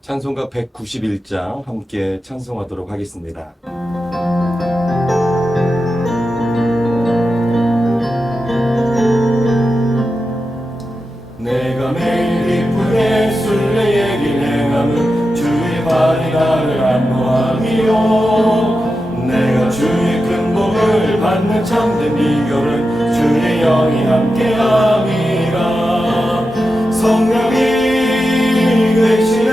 찬송가 191장 함께 찬송하도록 하겠습니다. 내가 매일 기쁘게 순례의 길 행함은 주의 발이 나를 안보함이요 내가 주의 큰 복을 받는 참된 비결은 주의 영이 함께함이라. 성령이 계시네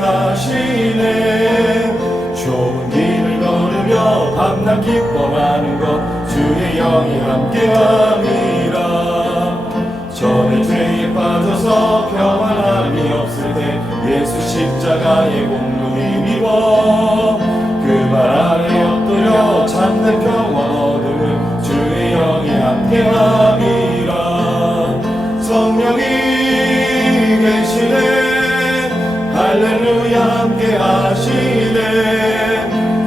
하시네. 좋은 길을 걸으며 밤낮 기뻐하는 것 주의 영이 함께함이라. 전에 죄에 빠져서 평안함이 없을 때 예수 십자가의 공로 힘입어 그 발 아래 엎드려 참된 평화 얻음은 주의 영이 함께함이라. 성령이 계시네 할렐루야 함께 하시네.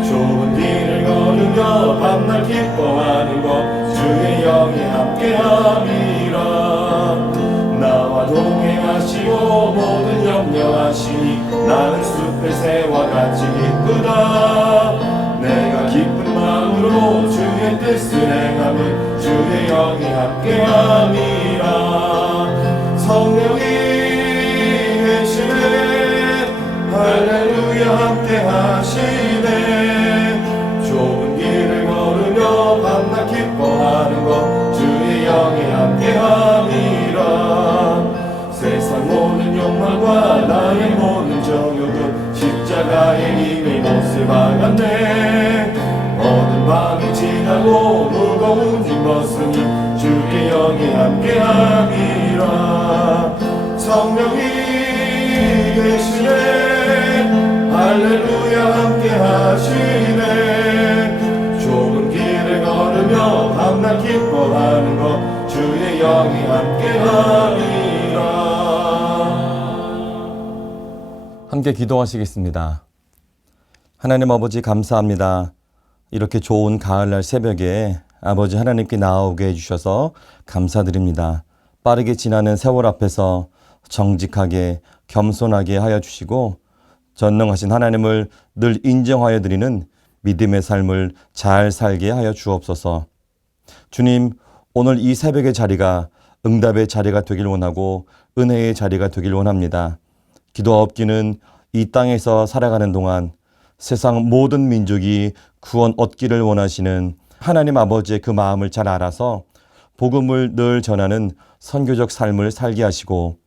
좋은 길을 걸으며 밤낮 기뻐하는 것 주의 영이 함께 함이라. 나와 동행하시고 모든 염려하시니 나는 숲의 새와 같이 기쁘다. 내가 기쁜 마음으로 주의 뜻을 행함은 주의 영이 함께 함이라. 성령이 계시네 할렐루야 함께 하시네. 좋은 길을 걸으며 밤낮 기뻐하는 것 주의 영이 함께 함이라. 세상 모든 욕망과 나의 모든 정욕은 십자가의 힘이 못을 박았네. 어두운 밤이 지나고 무거운 짐 벗으니 주의 영이 함께 함이라. 성령이 계시네 할렐루야 함께 하시네. 좋은 길을 걸으며 밤낮 기뻐하는 것 주의 영이 함께 함이라. 함께 기도하시겠습니다. 하나님 아버지 감사합니다. 이렇게 좋은 가을날 새벽에 아버지 하나님께 나오게 해주셔서 감사드립니다. 빠르게 지나는 세월 앞에서 정직하게 겸손하게 하여 주시고 전능하신 하나님을 늘 인정하여 드리는 믿음의 삶을 잘 살게 하여 주옵소서. 주님, 오늘 이 새벽의 자리가 응답의 자리가 되길 원하고 은혜의 자리가 되길 원합니다. 기도하옵기는 이 땅에서 살아가는 동안 세상 모든 민족이 구원 얻기를 원하시는 하나님 아버지의 그 마음을 잘 알아서 복음을 늘 전하는 선교적 삶을 살게 하시고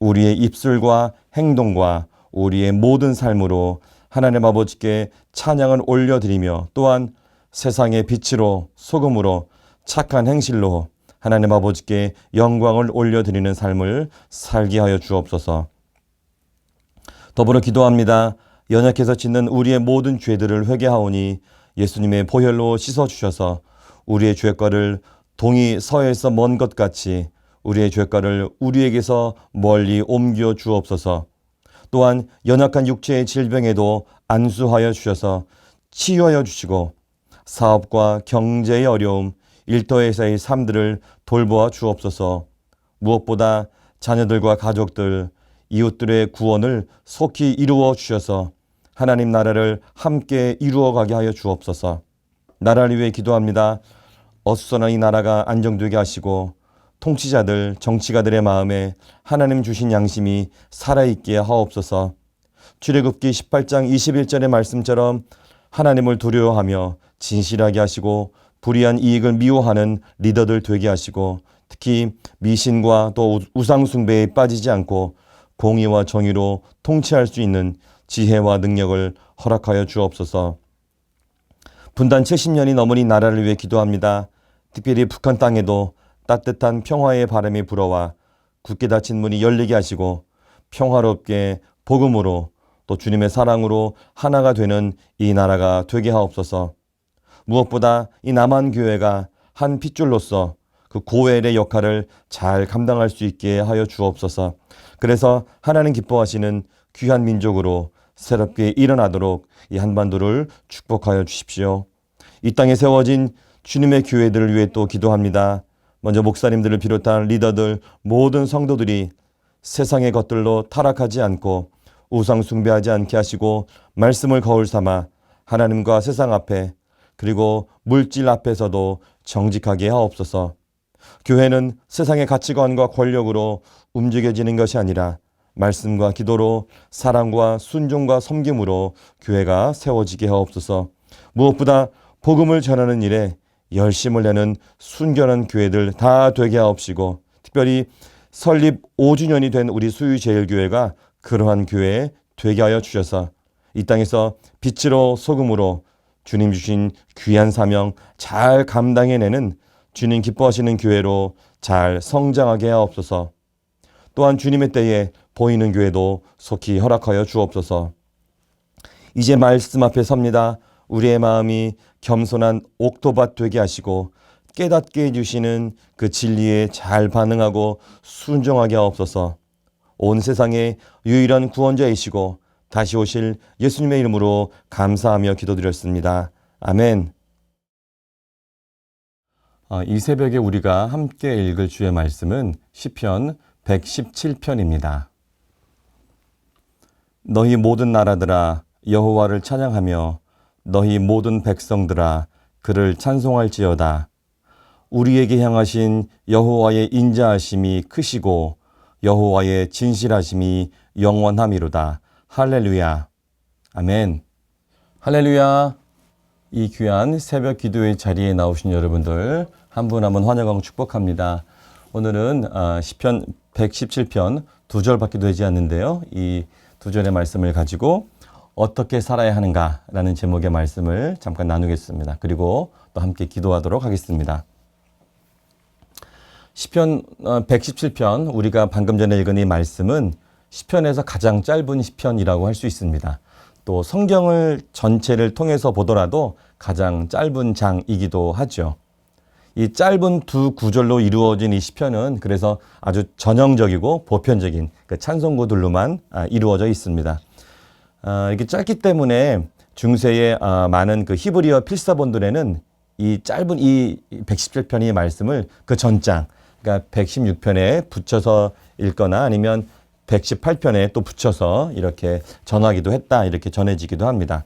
우리의 입술과 행동과 우리의 모든 삶으로 하나님 아버지께 찬양을 올려드리며 또한 세상의 빛으로 소금으로 착한 행실로 하나님 아버지께 영광을 올려드리는 삶을 살게 하여 주옵소서. 더불어 기도합니다. 연약해서 짓는 우리의 모든 죄들을 회개하오니 예수님의 보혈로 씻어주셔서 우리의 죄과를 동이 서에서 먼 것 같이 우리의 죄과를 우리에게서 멀리 옮겨 주옵소서. 또한 연약한 육체의 질병에도 안수하여 주셔서 치유하여 주시고 사업과 경제의 어려움, 일터에서의 삶들을 돌보아 주옵소서. 무엇보다 자녀들과 가족들, 이웃들의 구원을 속히 이루어 주셔서 하나님 나라를 함께 이루어가게 하여 주옵소서. 나라를 위해 기도합니다. 어수선한 이 나라가 안정되게 하시고 통치자들, 정치가들의 마음에 하나님 주신 양심이 살아있게 하옵소서. 출애굽기 18장 21절의 말씀처럼 하나님을 두려워하며 진실하게 하시고 불의한 이익을 미워하는 리더들 되게 하시고 특히 미신과 또 우상숭배에 빠지지 않고 공의와 정의로 통치할 수 있는 지혜와 능력을 허락하여 주옵소서. 분단 70년이 넘은 이 나라를 위해 기도합니다. 특별히 북한 땅에도 따뜻한 평화의 바람이 불어와 굳게 닫힌 문이 열리게 하시고 평화롭게 복음으로 또 주님의 사랑으로 하나가 되는 이 나라가 되게 하옵소서. 무엇보다 이 남한교회가 한 핏줄로서 그 고엘의 역할을 잘 감당할 수 있게 하여 주옵소서. 그래서 하나님 기뻐하시는 귀한 민족으로 새롭게 일어나도록 이 한반도를 축복하여 주십시오. 이 땅에 세워진 주님의 교회들을 위해 또 기도합니다. 먼저 목사님들을 비롯한 리더들, 모든 성도들이 세상의 것들로 타락하지 않고 우상 숭배하지 않게 하시고 말씀을 거울 삼아 하나님과 세상 앞에 그리고 물질 앞에서도 정직하게 하옵소서. 교회는 세상의 가치관과 권력으로 움직여지는 것이 아니라 말씀과 기도로 사랑과 순종과 섬김으로 교회가 세워지게 하옵소서. 무엇보다 복음을 전하는 일에 열심을 내는 순결한 교회들 다 되게 하옵시고, 특별히 설립 5주년이 된 우리 수유제일교회가 그러한 교회 되게 하여 주셔서 이 땅에서 빛으로 소금으로 주님 주신 귀한 사명 잘 감당해내는 주님 기뻐하시는 교회로 잘 성장하게 하옵소서. 또한 주님의 때에 보이는 교회도 속히 허락하여 주옵소서. 이제 말씀 앞에 섭니다. 우리의 마음이 겸손한 옥토밭 되게 하시고 깨닫게 해주시는 그 진리에 잘 반응하고 순종하게 하옵소서. 온 세상의 유일한 구원자이시고 다시 오실 예수님의 이름으로 감사하며 기도드렸습니다. 아멘. 이 새벽에 우리가 함께 읽을 주의 말씀은 시편 117편입니다. 너희 모든 나라들아 여호와를 찬양하며 너희 모든 백성들아 그를 찬송할지어다. 우리에게 향하신 여호와의 인자하심이 크시고 여호와의 진실하심이 영원함이로다. 할렐루야. 아멘. 할렐루야. 이 귀한 새벽 기도의 자리에 나오신 여러분들 한 분 한 분 환영하고 축복합니다. 오늘은 시편 117편 2절밖에 되지 않는데요. 이 2절의 말씀을 가지고 어떻게 살아야 하는가라는 제목의 말씀을 잠깐 나누겠습니다. 그리고 또 함께 기도하도록 하겠습니다. 시편 117편 우리가 방금 전에 읽은 이 말씀은 시편에서 가장 짧은 시편이라고 할 수 있습니다. 또 성경을 전체를 통해서 보더라도 가장 짧은 장이기도 하죠. 이 짧은 두 구절로 이루어진 이 시편은 그래서 아주 전형적이고 보편적인 그 찬송구들로만 이루어져 있습니다. 이렇게 짧기 때문에 중세의 많은 그 히브리어 필사본들에는 이 짧은 이 117편의 말씀을 그 전장, 그러니까 116편에 붙여서 읽거나 아니면 118편에 또 붙여서 이렇게 전하기도 했다, 이렇게 전해지기도 합니다.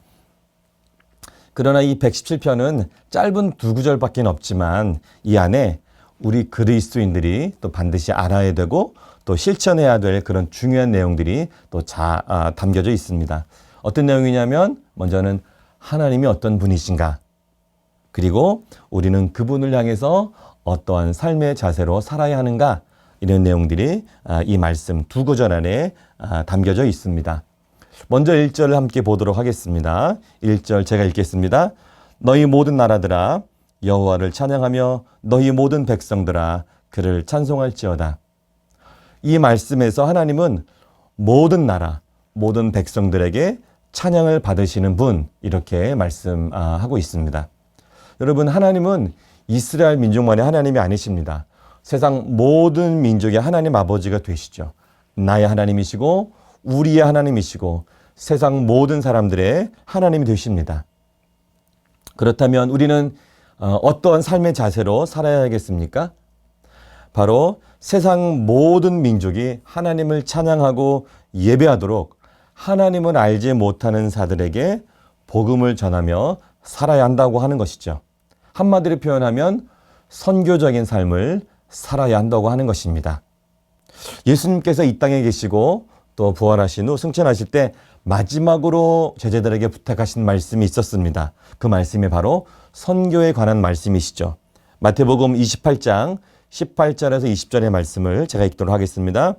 그러나 이 117편은 짧은 두 구절밖에 없지만 이 안에 우리 그리스도인들이 또 반드시 알아야 되고 또 실천해야 될 그런 중요한 내용들이 또 담겨져 있습니다. 어떤 내용이냐면 먼저는 하나님이 어떤 분이신가, 그리고 우리는 그분을 향해서 어떠한 삶의 자세로 살아야 하는가, 이런 내용들이 이 말씀 두 구절 안에 담겨져 있습니다. 먼저 1절을 함께 보도록 하겠습니다. 1절 제가 읽겠습니다. 너희 모든 나라들아 여호와를 찬양하며 너희 모든 백성들아 그를 찬송할지어다. 이 말씀에서 하나님은 모든 나라, 모든 백성들에게 찬양을 받으시는 분, 이렇게 말씀하고 있습니다. 여러분, 하나님은 이스라엘 민족만의 하나님이 아니십니다. 세상 모든 민족의 하나님 아버지가 되시죠. 나의 하나님이시고 우리의 하나님이시고 세상 모든 사람들의 하나님이 되십니다. 그렇다면 우리는 어떠한 삶의 자세로 살아야겠습니까? 바로 세상 모든 민족이 하나님을 찬양하고 예배하도록 하나님을 알지 못하는 자들에게 복음을 전하며 살아야 한다고 하는 것이죠. 한마디로 표현하면 선교적인 삶을 살아야 한다고 하는 것입니다. 예수님께서 이 땅에 계시고 또 부활하신 후 승천하실 때 마지막으로 제자들에게 부탁하신 말씀이 있었습니다. 그 말씀이 바로 선교에 관한 말씀이시죠. 마태복음 28장 18절에서 20절의 말씀을 제가 읽도록 하겠습니다.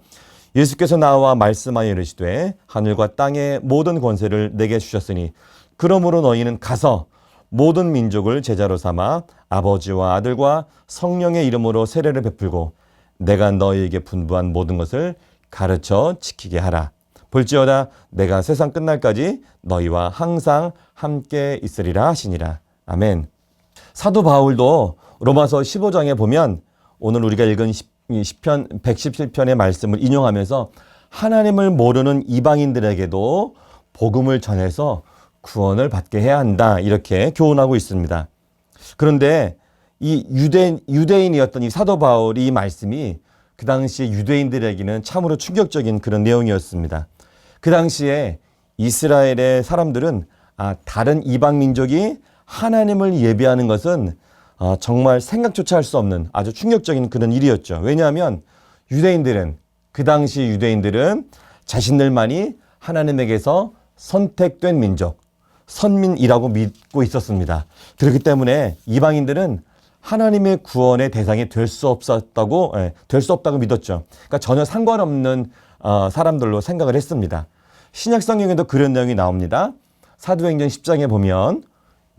예수께서 나와 말씀하여 이르시되 하늘과 땅의 모든 권세를 내게 주셨으니 그러므로 너희는 가서 모든 민족을 제자로 삼아 아버지와 아들과 성령의 이름으로 세례를 베풀고 내가 너희에게 분부한 모든 것을 가르쳐 지키게 하라. 볼지어다 내가 세상 끝날까지 너희와 항상 함께 있으리라 하시니라. 아멘. 사도 바울도 로마서 15장에 보면 오늘 우리가 읽은 시편 117편의 말씀을 인용하면서 하나님을 모르는 이방인들에게도 복음을 전해서 구원을 받게 해야 한다. 이렇게 교훈하고 있습니다. 그런데 이 유대인이었던 이 사도 바울이 이 말씀이 그 당시에 유대인들에게는 참으로 충격적인 그런 내용이었습니다. 그 당시에 이스라엘의 사람들은 다른 이방 민족이 하나님을 예배하는 것은 정말 생각조차 할 수 없는 아주 충격적인 그런 일이었죠. 왜냐하면 그 당시 유대인들은 자신들만이 하나님에게서 선택된 민족, 선민이라고 믿고 있었습니다. 그렇기 때문에 이방인들은 하나님의 구원의 대상이 될 수 없다고 믿었죠. 그러니까 전혀 상관없는 사람들로 생각을 했습니다. 신약 성경에도 그런 내용이 나옵니다. 사도행전 10장에 보면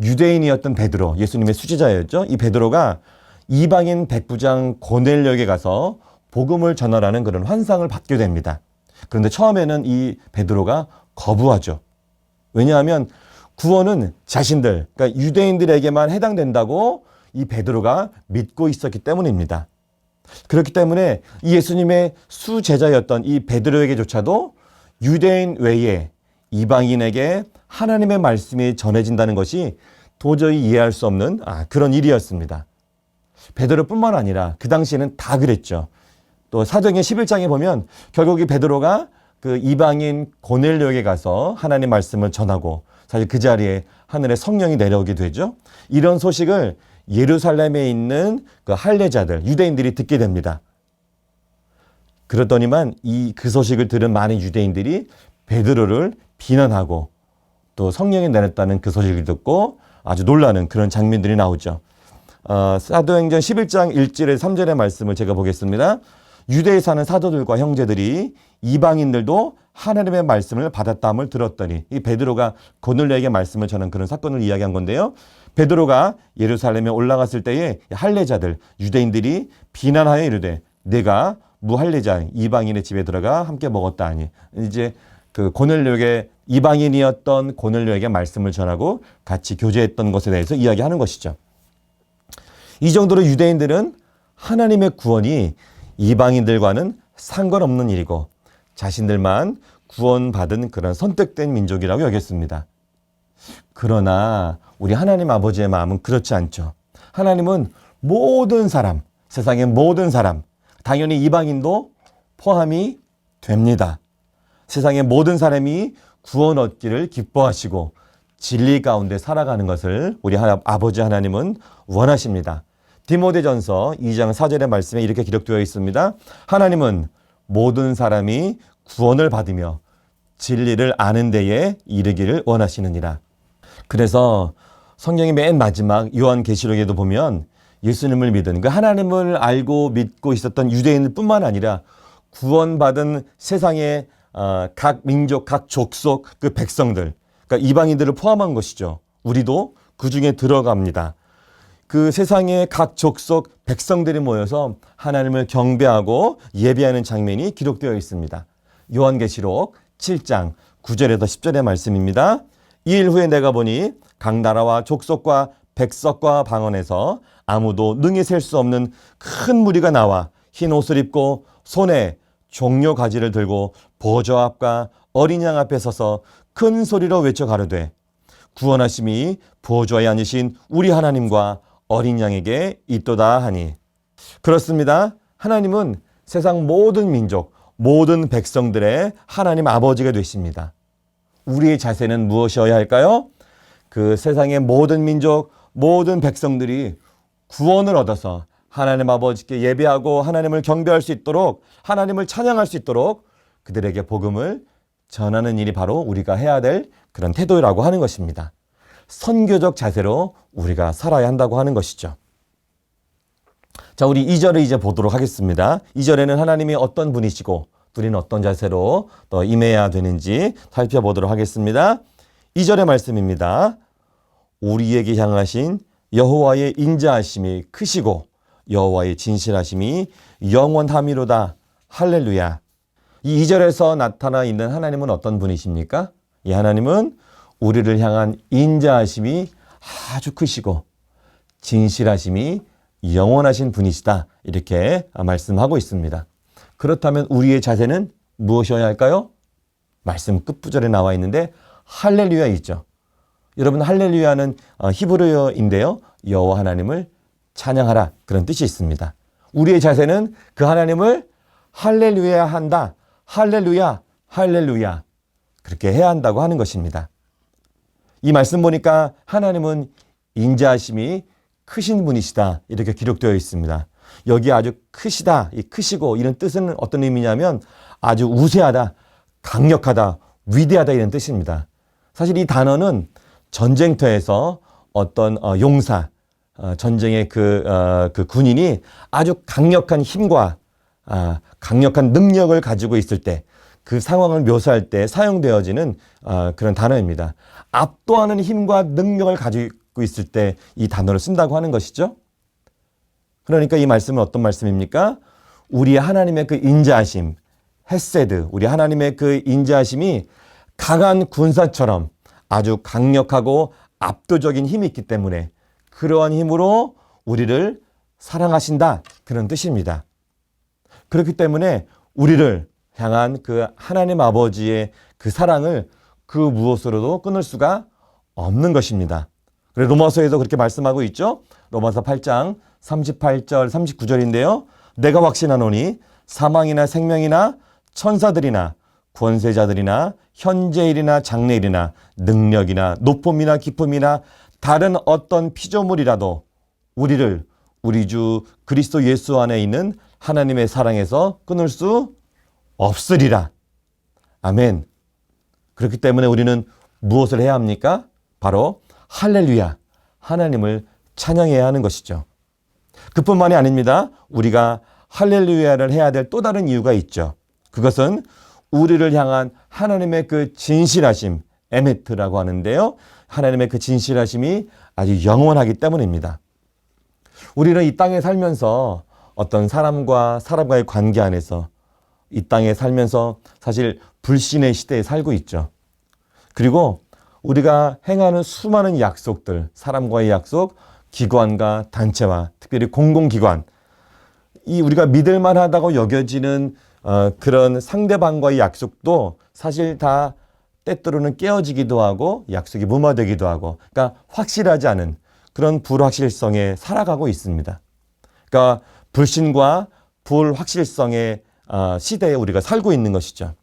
유대인이었던 베드로, 예수님의 수지자였죠. 이 베드로가 이방인 백부장 고넬료에게 가서 복음을 전하라는 그런 환상을 받게 됩니다. 그런데 처음에는 이 베드로가 거부하죠. 왜냐하면 구원은 자신들, 그러니까 유대인들에게만 해당된다고 이 베드로가 믿고 있었기 때문입니다. 그렇기 때문에 이 예수님의 수제자였던 이 베드로에게조차도 유대인 외에 이방인에게 하나님의 말씀이 전해진다는 것이 도저히 이해할 수 없는 그런 일이었습니다. 베드로뿐만 아니라 그 당시에는 다 그랬죠. 또 사도행전 11장에 보면 결국 이 베드로가 그 이방인 고넬료에게 가서 하나님 말씀을 전하고 사실 그 자리에 하늘의 성령이 내려오게 되죠. 이런 소식을 예루살렘에 있는 그 할례자들, 유대인들이 듣게 됩니다. 그러더니만 그 소식을 들은 많은 유대인들이 베드로를 비난하고 또 성령이 내렸다는 그 소식을 듣고 아주 놀라는 그런 장면들이 나오죠. 사도행전 11장 1절에 3절의 말씀을 제가 보겠습니다. 유대에 사는 사도들과 형제들이 이방인들도 하나님의 말씀을 받았다함을 들었더니, 이 베드로가 고넬료에게 말씀을 전한 그런 사건을 이야기한 건데요. 베드로가 예루살렘에 올라갔을 때에 할례자들, 유대인들이 비난하여 이르되 내가 무할례자 이방인의 집에 들어가 함께 먹었다 하니, 이제 그 고넬료에게, 이방인이었던 고넬료에게 말씀을 전하고 같이 교제했던 것에 대해서 이야기하는 것이죠. 이 정도로 유대인들은 하나님의 구원이 이방인들과는 상관없는 일이고 자신들만 구원받은 그런 선택된 민족이라고 여겼습니다. 그러나 우리 하나님 아버지의 마음은 그렇지 않죠. 하나님은 모든 사람, 세상의 모든 사람, 당연히 이방인도 포함이 됩니다. 세상의 모든 사람이 구원 얻기를 기뻐하시고 진리 가운데 살아가는 것을 우리 아버지 하나님은 원하십니다. 디모데전서 2장 4절의 말씀에 이렇게 기록되어 있습니다. 하나님은 모든 사람이 구원을 받으며 진리를 아는 데에 이르기를 원하시느니라. 그래서 성경의 맨 마지막 요한계시록에도 보면 예수님을 믿은, 그 하나님을 알고 믿고 있었던 유대인뿐만 아니라 구원받은 세상의 각 민족, 각 족속 그 백성들, 그러니까 이방인들을 포함한 것이죠. 우리도 그 중에 들어갑니다. 그 세상의 각 족속 백성들이 모여서 하나님을 경배하고 예배하는 장면이 기록되어 있습니다. 요한계시록 7장 9절에서 10절의 말씀입니다. 이 일 후에 내가 보니 각 나라와 족속과 백석과 방언에서 아무도 능히 셀 수 없는 큰 무리가 나와 흰 옷을 입고 손에 종려 가지를 들고 보좌 앞과 어린 양 앞에 서서 큰 소리로 외쳐 가로되 구원하심이 보좌에 앉으신 우리 하나님과 어린 양에게 있도다 하니. 그렇습니다. 하나님은 세상 모든 민족, 모든 백성들의 하나님 아버지가 되십니다. 우리의 자세는 무엇이어야 할까요? 그 세상의 모든 민족, 모든 백성들이 구원을 얻어서 하나님 아버지께 예배하고 하나님을 경배할 수 있도록, 하나님을 찬양할 수 있도록 그들에게 복음을 전하는 일이 바로 우리가 해야 될 그런 태도라고 하는 것입니다. 선교적 자세로 우리가 살아야 한다고 하는 것이죠. 자, 우리 2절을 이제 보도록 하겠습니다. 2절에는 하나님이 어떤 분이시고 우리는 어떤 자세로 또 임해야 되는지 살펴보도록 하겠습니다. 2절의 말씀입니다. 우리에게 향하신 여호와의 인자하심이 크시고 여호와의 진실하심이 영원함이로다. 할렐루야. 이 2절에서 나타나 있는 하나님은 어떤 분이십니까? 이 하나님은 우리를 향한 인자하심이 아주 크시고 진실하심이 영원하신 분이시다. 이렇게 말씀하고 있습니다. 그렇다면 우리의 자세는 무엇이어야 할까요? 말씀 끝부절에 나와 있는데 할렐루야 있죠. 여러분 할렐루야는 히브리어인데요. 여호와 하나님을 찬양하라 그런 뜻이 있습니다. 우리의 자세는 그 하나님을 할렐루야 한다. 할렐루야, 할렐루야. 그렇게 해야 한다고 하는 것입니다. 이 말씀 보니까 하나님은 인자하심이 크신 분이시다. 이렇게 기록되어 있습니다. 여기 아주 크시다, 크시고 이런 뜻은 어떤 의미냐면 아주 우세하다, 강력하다, 위대하다 이런 뜻입니다. 사실 이 단어는 전쟁터에서 어떤 용사, 전쟁의 그 군인이 아주 강력한 힘과 강력한 능력을 가지고 있을 때 그 상황을 묘사할 때 사용되어지는 그런 단어입니다. 압도하는 힘과 능력을 가지고 있을 때 이 단어를 쓴다고 하는 것이죠. 그러니까 이 말씀은 어떤 말씀입니까? 우리 하나님의 그 인자하심, 헤세드, 우리 하나님의 그 인자하심이 강한 군사처럼 아주 강력하고 압도적인 힘이 있기 때문에 그러한 힘으로 우리를 사랑하신다. 그런 뜻입니다. 그렇기 때문에 우리를 향한 그 하나님 아버지의 그 사랑을 그 무엇으로도 끊을 수가 없는 것입니다. 그래서 로마서에도 그렇게 말씀하고 있죠. 로마서 8장 38절 39절인데요. 내가 확신하노니 사망이나 생명이나 천사들이나 권세자들이나 현재일이나 장래일이나 능력이나 높음이나 깊음이나 다른 어떤 피조물이라도 우리를 우리 주 그리스도 예수 안에 있는 하나님의 사랑에서 끊을 수 없으리라. 아멘. 그렇기 때문에 우리는 무엇을 해야 합니까? 바로 할렐루야, 하나님을 찬양해야 하는 것이죠. 그뿐만이 아닙니다. 우리가 할렐루야를 해야 될 또 다른 이유가 있죠. 그것은 우리를 향한 하나님의 그 진실하심, 에메트라고 하는데요. 하나님의 그 진실하심이 아주 영원하기 때문입니다. 우리는 이 땅에 살면서 어떤 사람과 사람과의 관계 안에서 이 땅에 살면서 사실 불신의 시대에 살고 있죠. 그리고 우리가 행하는 수많은 약속들, 사람과의 약속, 기관과 단체와 특별히 공공기관, 이 우리가 믿을만하다고 여겨지는 그런 상대방과의 약속도 사실 다 때때로는 깨어지기도 하고 약속이 무마되기도 하고, 그러니까 확실하지 않은 그런 불확실성에 살아가고 있습니다. 그러니까 불신과 불확실성의 시대에 우리가 살고 있는 것이죠.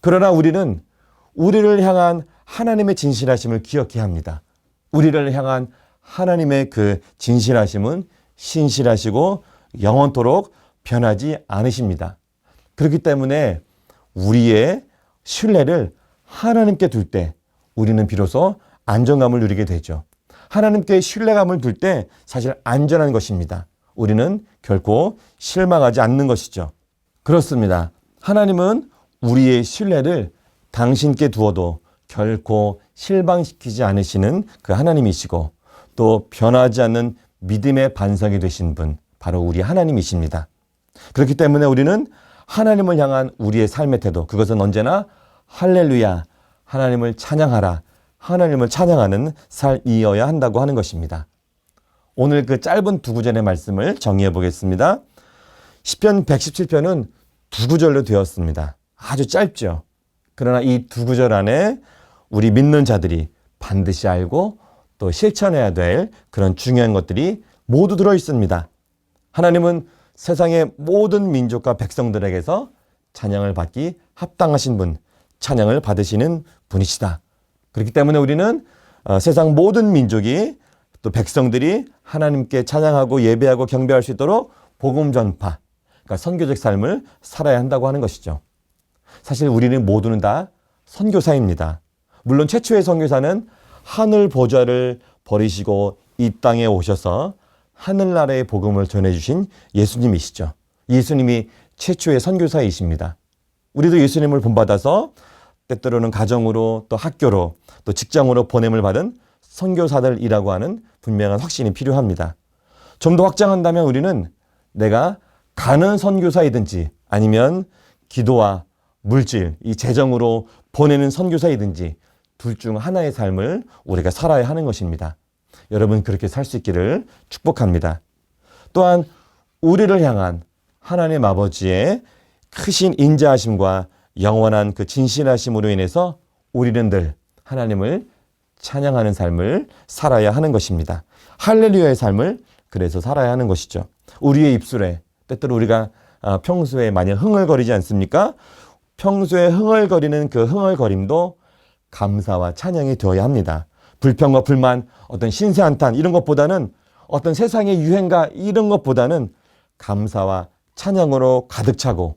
그러나 우리는 우리를 향한 하나님의 진실하심을 기억해야 합니다. 우리를 향한 하나님의 그 진실하심은 신실하시고 영원토록 변하지 않으십니다. 그렇기 때문에 우리의 신뢰를 하나님께 둘 때 우리는 비로소 안정감을 누리게 되죠. 하나님께 신뢰감을 둘 때 사실 안전한 것입니다. 우리는 결코 실망하지 않는 것이죠. 그렇습니다. 하나님은 우리의 신뢰를 당신께 두어도 결코 실망시키지 않으시는 그 하나님이시고 또 변하지 않는 믿음의 반석이 되신 분, 바로 우리 하나님이십니다. 그렇기 때문에 우리는 하나님을 향한 우리의 삶의 태도, 그것은 언제나 할렐루야, 하나님을 찬양하라, 하나님을 찬양하는 삶이어야 한다고 하는 것입니다. 오늘 그 짧은 두 구절의 말씀을 정리해 보겠습니다. 시편 117편은 두 구절로 되었습니다. 아주 짧죠. 그러나 이 두 구절 안에 우리 믿는 자들이 반드시 알고 또 실천해야 될 그런 중요한 것들이 모두 들어 있습니다. 하나님은 세상의 모든 민족과 백성들에게서 찬양을 받기 합당하신 분, 찬양을 받으시는 분이시다. 그렇기 때문에 우리는 세상 모든 민족이 또 백성들이 하나님께 찬양하고 예배하고 경배할 수 있도록 복음 전파, 그러니까 선교적 삶을 살아야 한다고 하는 것이죠. 사실 우리는 모두는 다 선교사입니다. 물론 최초의 선교사는 하늘 보좌를 버리시고 이 땅에 오셔서 하늘나라의 복음을 전해주신 예수님이시죠. 예수님이 최초의 선교사이십니다. 우리도 예수님을 본받아서 때때로는 가정으로 또 학교로 또 직장으로 보냄을 받은 선교사들이라고 하는 분명한 확신이 필요합니다. 좀 더 확장한다면 우리는 내가 가는 선교사이든지 아니면 기도와 물질, 이 재정으로 보내는 선교사이든지 둘 중 하나의 삶을 우리가 살아야 하는 것입니다. 여러분 그렇게 살 수 있기를 축복합니다. 또한 우리를 향한 하나님 아버지의 크신 인자하심과 영원한 그 진실하심으로 인해서 우리는 늘 하나님을 찬양하는 삶을 살아야 하는 것입니다. 할렐루야의 삶을 그래서 살아야 하는 것이죠. 우리의 입술에 때때로 우리가 평소에 많이 흥얼거리지 않습니까? 평소에 흥얼거리는 그 흥얼거림도 감사와 찬양이 되어야 합니다. 불평과 불만, 어떤 신세한탄 이런 것보다는 어떤 세상의 유행가 이런 것보다는 감사와 찬양으로 가득 차고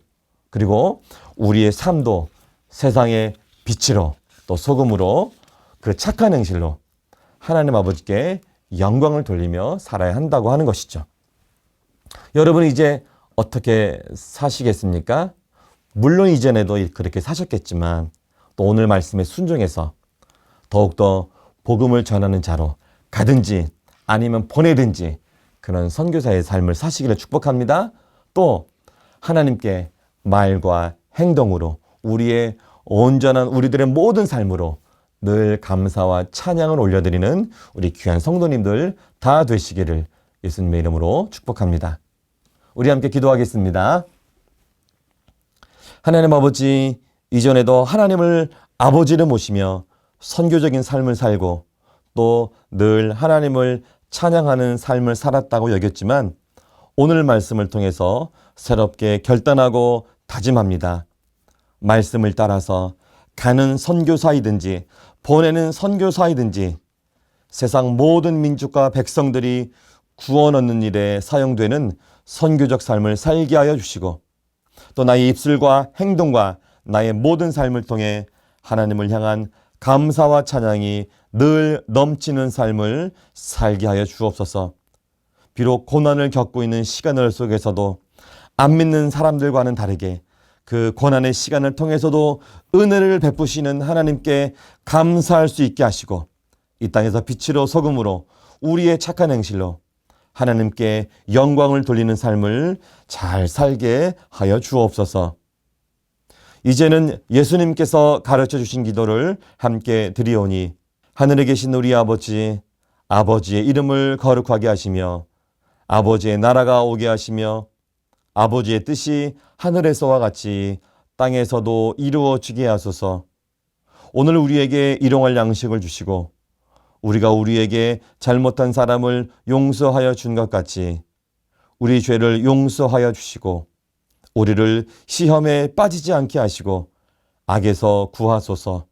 그리고 우리의 삶도 세상의 빛으로 또 소금으로 그 착한 행실로 하나님 아버지께 영광을 돌리며 살아야 한다고 하는 것이죠. 여러분은 이제 어떻게 사시겠습니까? 물론 이전에도 그렇게 사셨겠지만 또 오늘 말씀에 순종해서 더욱더 복음을 전하는 자로 가든지 아니면 보내든지 그런 선교사의 삶을 사시기를 축복합니다. 또 하나님께 말과 행동으로 우리의 온전한 우리들의 모든 삶으로 늘 감사와 찬양을 올려드리는 우리 귀한 성도님들 다 되시기를 예수님의 이름으로 축복합니다. 우리 함께 기도하겠습니다. 하나님 아버지, 이전에도 하나님을 아버지를 모시며 선교적인 삶을 살고 또 늘 하나님을 찬양하는 삶을 살았다고 여겼지만 오늘 말씀을 통해서 새롭게 결단하고 다짐합니다. 말씀을 따라서 가는 선교사이든지 보내는 선교사이든지 세상 모든 민족과 백성들이 구원 얻는 일에 사용되는 선교적 삶을 살게 하여 주시고 또 나의 입술과 행동과 나의 모든 삶을 통해 하나님을 향한 감사와 찬양이 늘 넘치는 삶을 살게 하여 주옵소서. 비록 고난을 겪고 있는 시간을 속에서도 안 믿는 사람들과는 다르게 그 고난의 시간을 통해서도 은혜를 베푸시는 하나님께 감사할 수 있게 하시고 이 땅에서 빛으로 소금으로 우리의 착한 행실로 하나님께 영광을 돌리는 삶을 잘 살게 하여 주옵소서. 이제는 예수님께서 가르쳐 주신 기도를 함께 드리오니 하늘에 계신 우리 아버지, 아버지의 이름을 거룩하게 하시며 아버지의 나라가 오게 하시며 아버지의 뜻이 하늘에서와 같이 땅에서도 이루어지게 하소서. 오늘 우리에게 일용할 양식을 주시고 우리가 우리에게 잘못한 사람을 용서하여 준 것 같이 우리 죄를 용서하여 주시고 우리를 시험에 빠지지 않게 하시고 악에서 구하소서.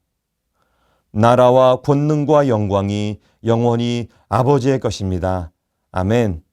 나라와 권능과 영광이 영원히 아버지의 것입니다. 아멘.